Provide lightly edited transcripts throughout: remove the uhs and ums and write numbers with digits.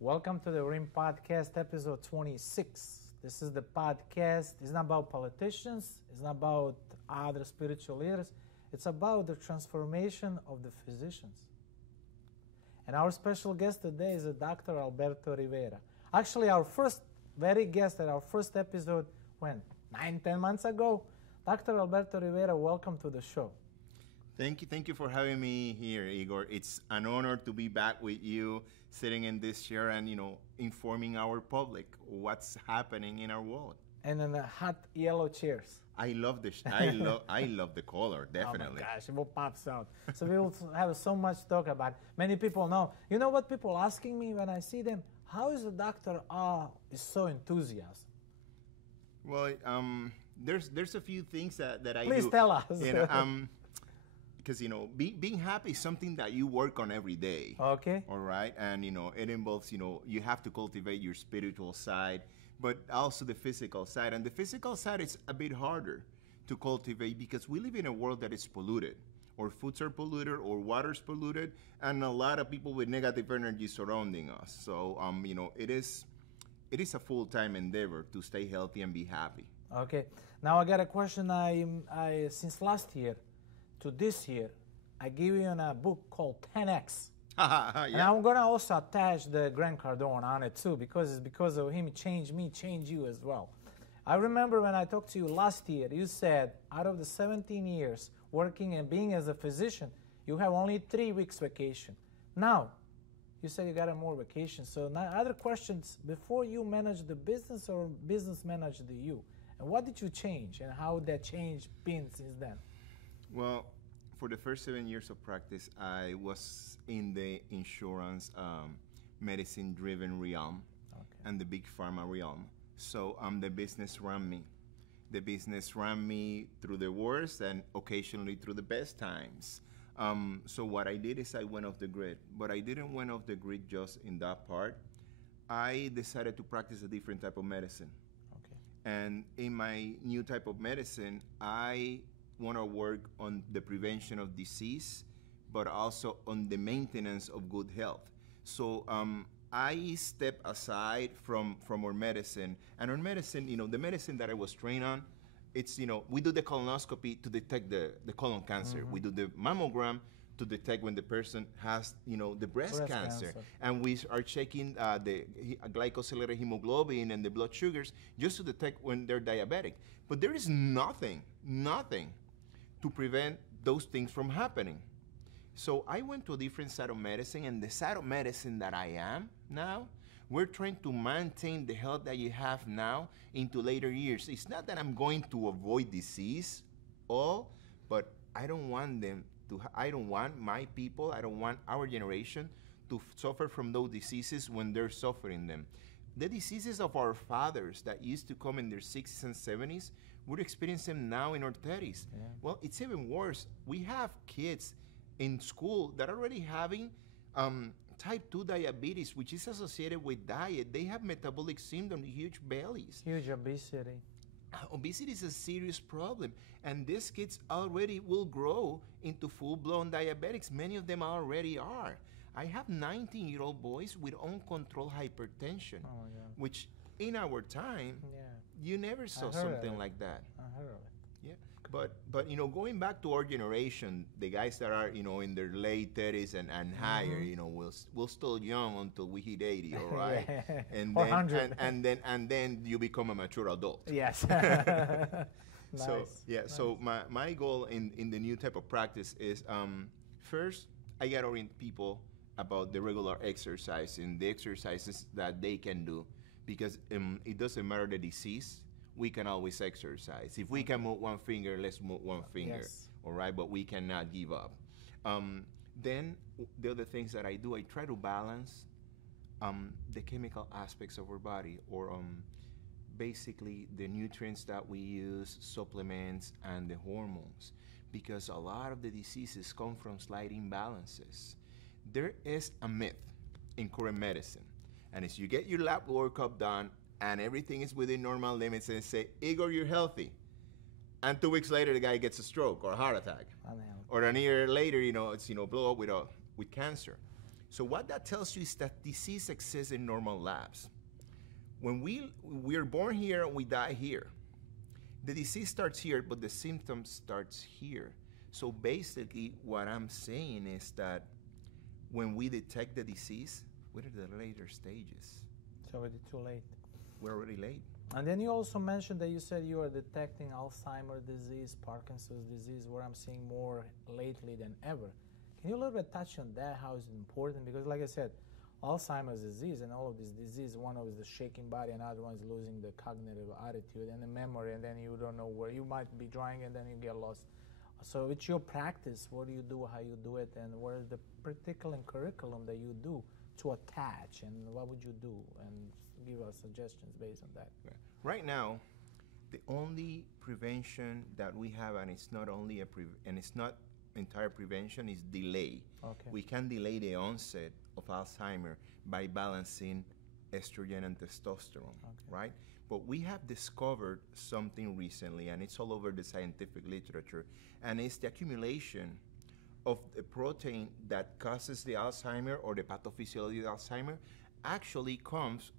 Welcome to the Rimm-PODCAST, episode 26. This is the podcast. It's not about politicians. It's not about other spiritual leaders. It's about the transformation of the physicians. And our special guest today is Dr. Alberto Rivera. Actually, our first guest at our first episode, 9-10 months ago. Dr. Alberto Rivera, welcome to the show. Thank you for having me here, Igor. It's an honor to be back with you, sitting in this chair and, informing our public what's happening in our world. And in the hot yellow chairs. I love I love the color, definitely. Oh my gosh, it will pops out. So we will have so much to talk about. Many people know. You know what people asking me when I see them? How is the doctor is so enthusiastic? Well, there's a few things that I do. Please tell us. Because, being happy is something that you work on every day. Okay. All right. And, it involves, you have to cultivate your spiritual side, but also the physical side. And the physical side is a bit harder to cultivate because we live in a world that is polluted. Or foods are polluted, or water's polluted, and a lot of people with negative energy surrounding us. So, it is a full-time endeavor to stay healthy and be happy. Okay. Now I got a question. I since last year to this year, I give you a book called 10X. Yeah. And I'm going to also attach the Grant Cardone on it too, because it's because of him change me, change you as well. I remember when I talked to you last year, you said out of the 17 years working and being as a physician, you have only 3 weeks vacation. Now, you said you got more vacation. So now other questions, before you manage the business or business managed you? And what did you change and how that change been since then? Well, for the first 7 years of practice, I was in the insurance, medicine-driven realm, and the big pharma realm. So the business ran me. The business ran me through the worst and occasionally through the best times. So what I did is I went off the grid. But I didn't went off the grid just in that part. I decided to practice a different type of medicine. Okay. And in my new type of medicine, I want to work on the prevention of disease, but also on the maintenance of good health. So I step aside from our medicine. And our medicine, the medicine that I was trained on, it's, we do the colonoscopy to detect the colon cancer. Mm-hmm. We do the mammogram to detect when the person has, the breast cancer. And we are checking the glycosylated hemoglobin and the blood sugars just to detect when they're diabetic. But there is nothing to prevent those things from happening. So I went to a different side of medicine, and the side of medicine that I am now, we're trying to maintain the health that you have now into later years. It's not that I'm going to avoid disease but I don't want I don't want my people, I don't want our generation to suffer from those diseases when they're suffering them. The diseases of our fathers that used to come in their 60s and 70s, we're experiencing them now in our 30s. Yeah. Well, it's even worse. We have kids in school that are already having type 2 diabetes, which is associated with diet. They have metabolic syndrome, huge bellies. Huge obesity. Obesity is a serious problem, and these kids already will grow into full-blown diabetics. Many of them already are. I have 19-year-old boys with uncontrolled hypertension, which in our time, you never saw something like that. I heard of it. Yeah, but going back to our generation, the guys that are in their late 30s and higher, we're still young until we hit 80, all right? Yeah. And or then 100. and then you become a mature adult. Yes. Nice. Nice. So my goal in the new type of practice is first I gotta orient people about the regular exercise and the exercises that they can do, because it doesn't matter the disease. We can always exercise. If we can move one finger, let's move one finger, all right? But we cannot give up. Then the other things that I do, I try to balance the chemical aspects of our body, or basically the nutrients that we use, supplements, and the hormones, because a lot of the diseases come from slight imbalances. There is a myth in current medicine, and as you get your lab workup done, and everything is within normal limits, and say, Igor, you're healthy. And 2 weeks later, the guy gets a stroke or a heart attack. Or a year later, it's blow up with cancer. So what that tells you is that disease exists in normal labs. When we're born here and we die here, the disease starts here, but the symptoms starts here. So basically what I'm saying is that when we detect the disease, we're at the later stages. It's already too late. We're already late. And then you also mentioned that you said you are detecting Alzheimer's disease, Parkinson's disease, where I'm seeing more lately than ever. Can you a little bit touch on that, how it's important? Because like I said, Alzheimer's disease and all of these diseases, one of is the shaking body, another one is losing the cognitive attitude and the memory, and then you don't know where you might be drawing and then you get lost. So it's your practice, what do you do, how you do it, and what is the particular curriculum that you do to attach, and what would you do, and give us suggestions based on that. Right now, the only prevention that we have, and it's not only and it's not entire prevention, is delay. Okay. We can delay the onset of Alzheimer by balancing estrogen and testosterone, right? But we have discovered something recently, and it's all over the scientific literature, and it's the accumulation of the protein that causes the Alzheimer or the pathophysiology of Alzheimer actually comes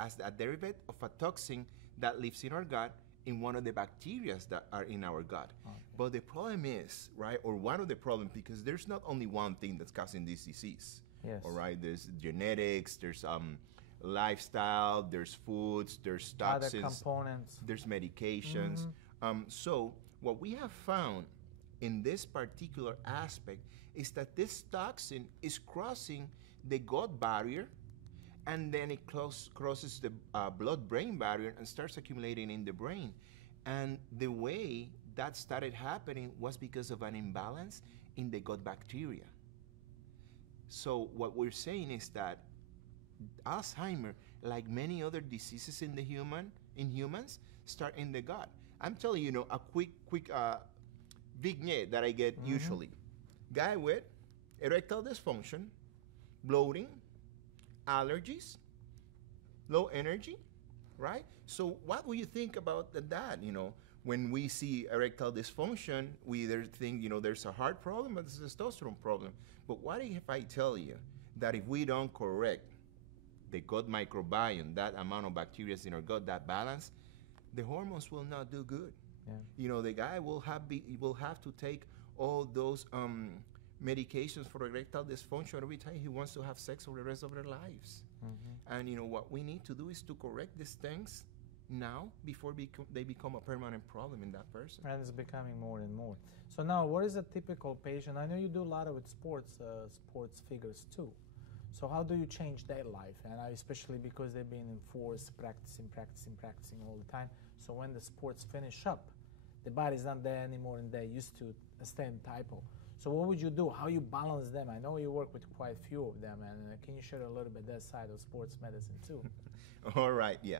as a derivative of a toxin that lives in our gut in one of the bacteria that are in our gut. Okay. But the problem is, right, or one of the problems, because there's not only one thing that's causing this disease. Yes. All right, there's genetics, there's lifestyle, there's foods, there's toxins, other components, there's medications. So what we have found in this particular aspect is that this toxin is crossing the gut barrier, and then it crosses the blood-brain barrier and starts accumulating in the brain. And the way that started happening was because of an imbalance in the gut bacteria. So what we're saying is that Alzheimer, like many other diseases in humans, start in the gut. I'm telling you, a quick vignette that I get usually. Guy with erectile dysfunction, bloating, allergies, low energy, right? So what do you think about that? When we see erectile dysfunction, we either think, there's a heart problem, but it's a testosterone problem. But what if I tell you that if we don't correct the gut microbiome, that amount of bacteria in our gut, that balance, the hormones will not do good. Yeah. The guy will have to take all those medications for erectile dysfunction every time he wants to have sex for the rest of their lives. And what we need to do is to correct these things now before they become a permanent problem in that person. And it's becoming more and more. So now, what is a typical patient? I know you do a lot with sports figures too. So how do you change their life? And especially because they've been in force, practicing all the time. So when the sports finish up, the body's not there anymore, and they're used to a same typo. So what would you do? How you balance them? I know you work with quite a few of them, and can you share a little bit that side of sports medicine too? All right, yeah.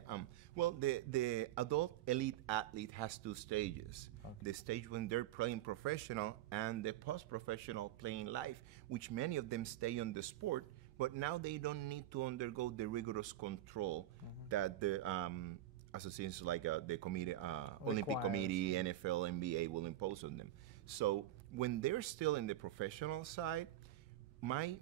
Well, the adult elite athlete has two stages. Okay. The stage when they're playing professional and the post-professional playing life, which many of them stay on the sport, but now they don't need to undergo the rigorous control that the associations like the committee, Olympic Committee, NFL, NBA will impose on them. So when they're still in the professional side, my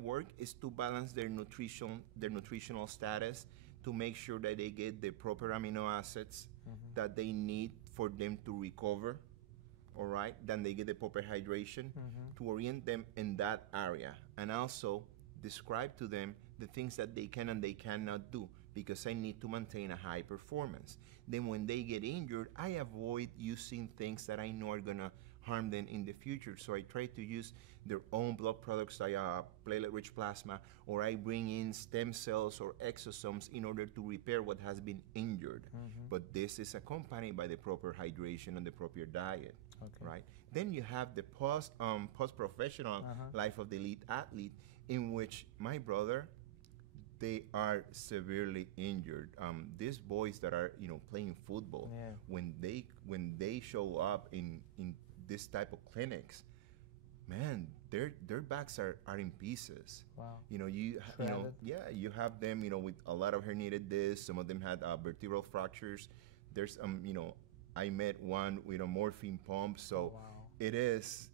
work is to balance their nutritional status, to make sure that they get the proper amino acids that they need for them to recover, all right? Then they get the proper hydration to orient them in that area, and also describe to them the things that they can and they cannot do, because I need to maintain a high performance. Then when they get injured, I avoid using things that I know are gonna harm them in the future. So I try to use their own blood products like platelet-rich plasma, or I bring in stem cells or exosomes in order to repair what has been injured. But this is accompanied by the proper hydration and the proper diet, right? Then you have the post-professional life of the elite athlete, in which my brother, they are severely injured. These boys that are playing football, when they show up in this type of clinics, man, their backs are in pieces. Wow. You have them with a lot of herniated discs. Some of them had vertebral fractures. There's I met one with a morphine pump. So it is,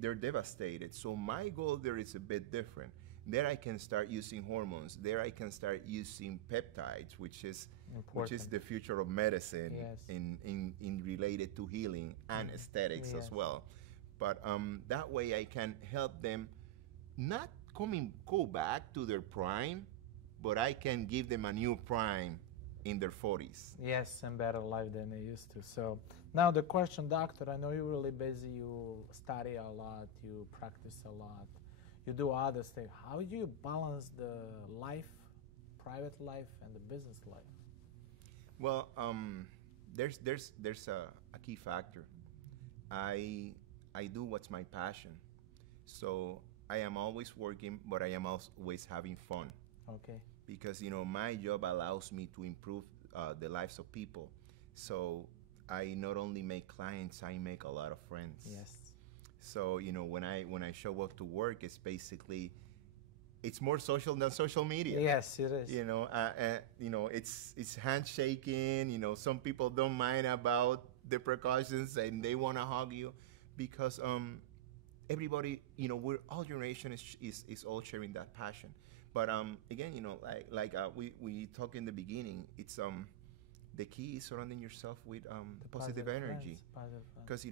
they're devastated. So my goal there is a bit different. There I can start using hormones. There I can start using peptides, which is the future of medicine, yes. in related to healing and aesthetics yes. as well. But that way I can help them not go back to their prime, but I can give them a new prime in their 40s. Yes, and better life than they used to. So now the question, doctor, I know you're really busy, you study a lot, you practice a lot, you do other stuff. How do you balance the life, private life, and the business life? Well, there's a key factor. I do what's my passion. So I am always working, but I am always having fun. Okay. Because my job allows me to improve the lives of people. So I not only make clients, I make a lot of friends. Yes. So when I show up to work, it's basically more social than social media. Yes, it is. It's handshaking. Some people don't mind about the precautions and they want to hug you, because everybody, we're all generation is all sharing that passion. But again, like we talked in the beginning, it's the key is surrounding yourself with positive energy, because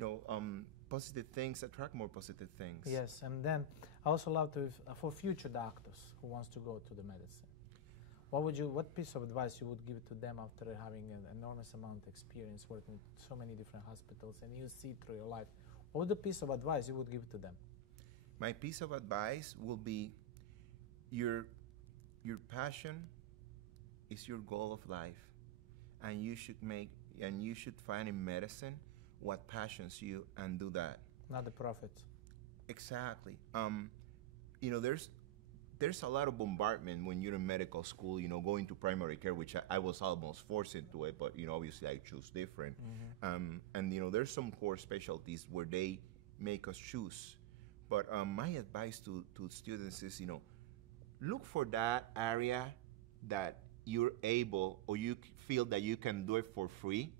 positive things attract more positive things. Yes, and then I also love to, for future doctors who wants to go to the medicine, what piece of advice you would give to them after having an enormous amount of experience working with so many different hospitals and you see through your life? What would the piece of advice you would give to them? My piece of advice will be, your passion is your goal of life, and you should find in medicine what passions you and do that. Not the profit. Exactly. There's a lot of bombardment when you're in medical school, going to primary care, which I was almost forced into it, but obviously I choose different. Mm-hmm. And there's some core specialties where they make us choose. But my advice to students is, look for that area that you're able, or you feel that you can do it for free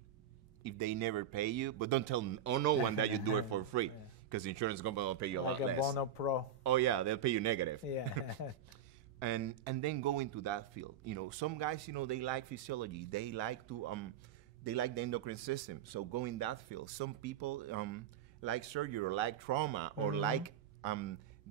if they never pay you, but don't tell no one that you do it for free, because the insurance company will pay you a lot less. Like a Bono Pro. Oh yeah, they'll pay you negative. Yeah. and then go into that field. Some guys, they like physiology. They like the endocrine system. So go in that field. Some people like surgery or like trauma or like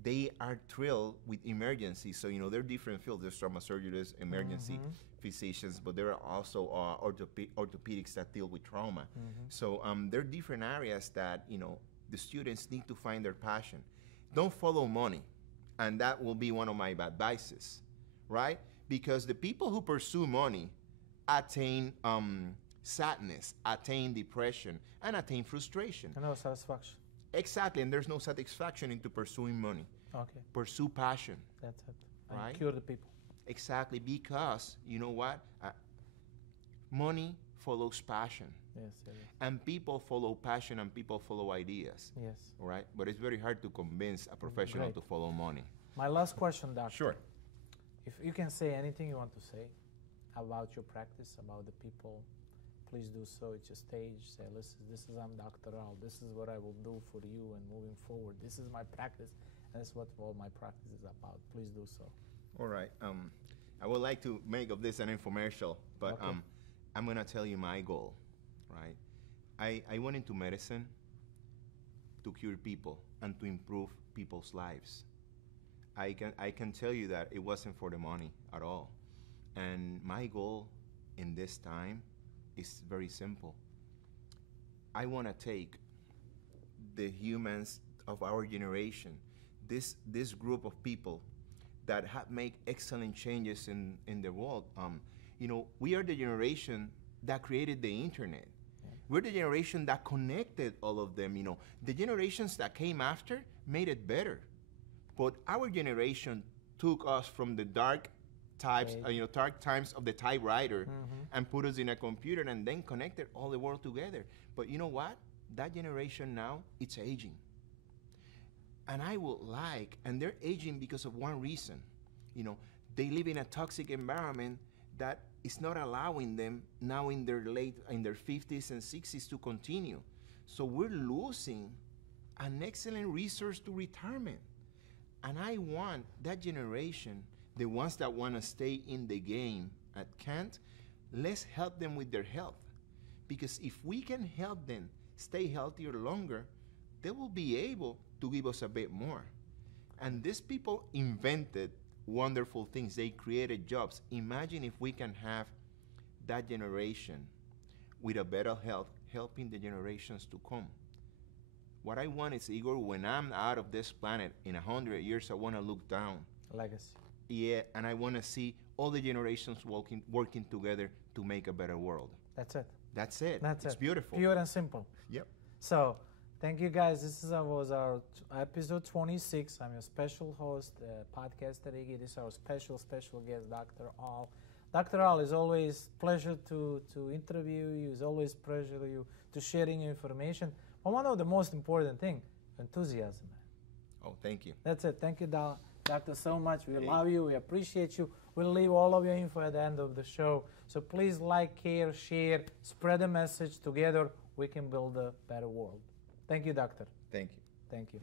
they are thrilled with emergency. So there are different fields. There's trauma surgeons, emergency physicians, but there are also orthopedics that deal with trauma. So there are different areas that the students need to find their passion. Don't follow money, and that will be one of my advices, right? Because the people who pursue money attain sadness, attain depression, and attain frustration. And no satisfaction. Exactly, and there's no satisfaction into pursuing money. Okay. Pursue passion. That's it. Right? And cure the people. Exactly, because you know what? Money follows passion. Yes, it is. And people follow passion, and people follow ideas. Yes. Right? But it's very hard to convince a professional to follow money. My last question, doctor. Sure. If you can say anything you want to say about your practice, about the people, please do so. It's a stage. Say, listen, this is I'm Dr. Al. This is what I will do for you and moving forward. This is my practice. And that's what all my practice is about. Please do so. All right. I would like to make of this an infomercial, but I'm going to tell you my goal, right? I went into medicine to cure people and to improve people's lives. I can tell you that it wasn't for the money at all. And my goal in this time is very simple. I want to take the humans of our generation, this group of people that have made excellent changes in the world. We are the generation that created the internet. Yeah. We're the generation that connected all of them. The generations that came after made it better. But our generation took us from the dark times of the typewriter and put us in a computer and then connected all the world together. But you know what? That generation now, it's aging. And I would like, and they're aging because of one reason. They live in a toxic environment that is not allowing them now in their 50s and 60s to continue. So we're losing an excellent resource to retirement. And I want that generation, the ones that want to stay in the game at Kent, let's help them with their health. Because if we can help them stay healthier longer, they will be able to give us a bit more. And these people invented wonderful things. They created jobs. Imagine if we can have that generation with a better health, helping the generations to come. What I want is, Igor, when I'm out of this planet in 100 years, I want to look down. Legacy. Yeah, and I want to see all the generations working together to make a better world. That's it. That's it. That's it's it. beautiful. Pure and simple. Yep. So, thank you guys. This was our episode 26. I'm your special host, podcaster Iggy. This is our special guest, Dr. All. Dr. All, it's always pleasure to interview you. It's always pleasure to sharing your information. But one of the most important thing, enthusiasm. Oh, thank you. That's it. Thank you, Doctor, so much. We love you. We appreciate you. We'll leave all of your info at the end of the show. So please like, care, share, spread the message. Together, we can build a better world. Thank you, Doctor. Thank you. Thank you.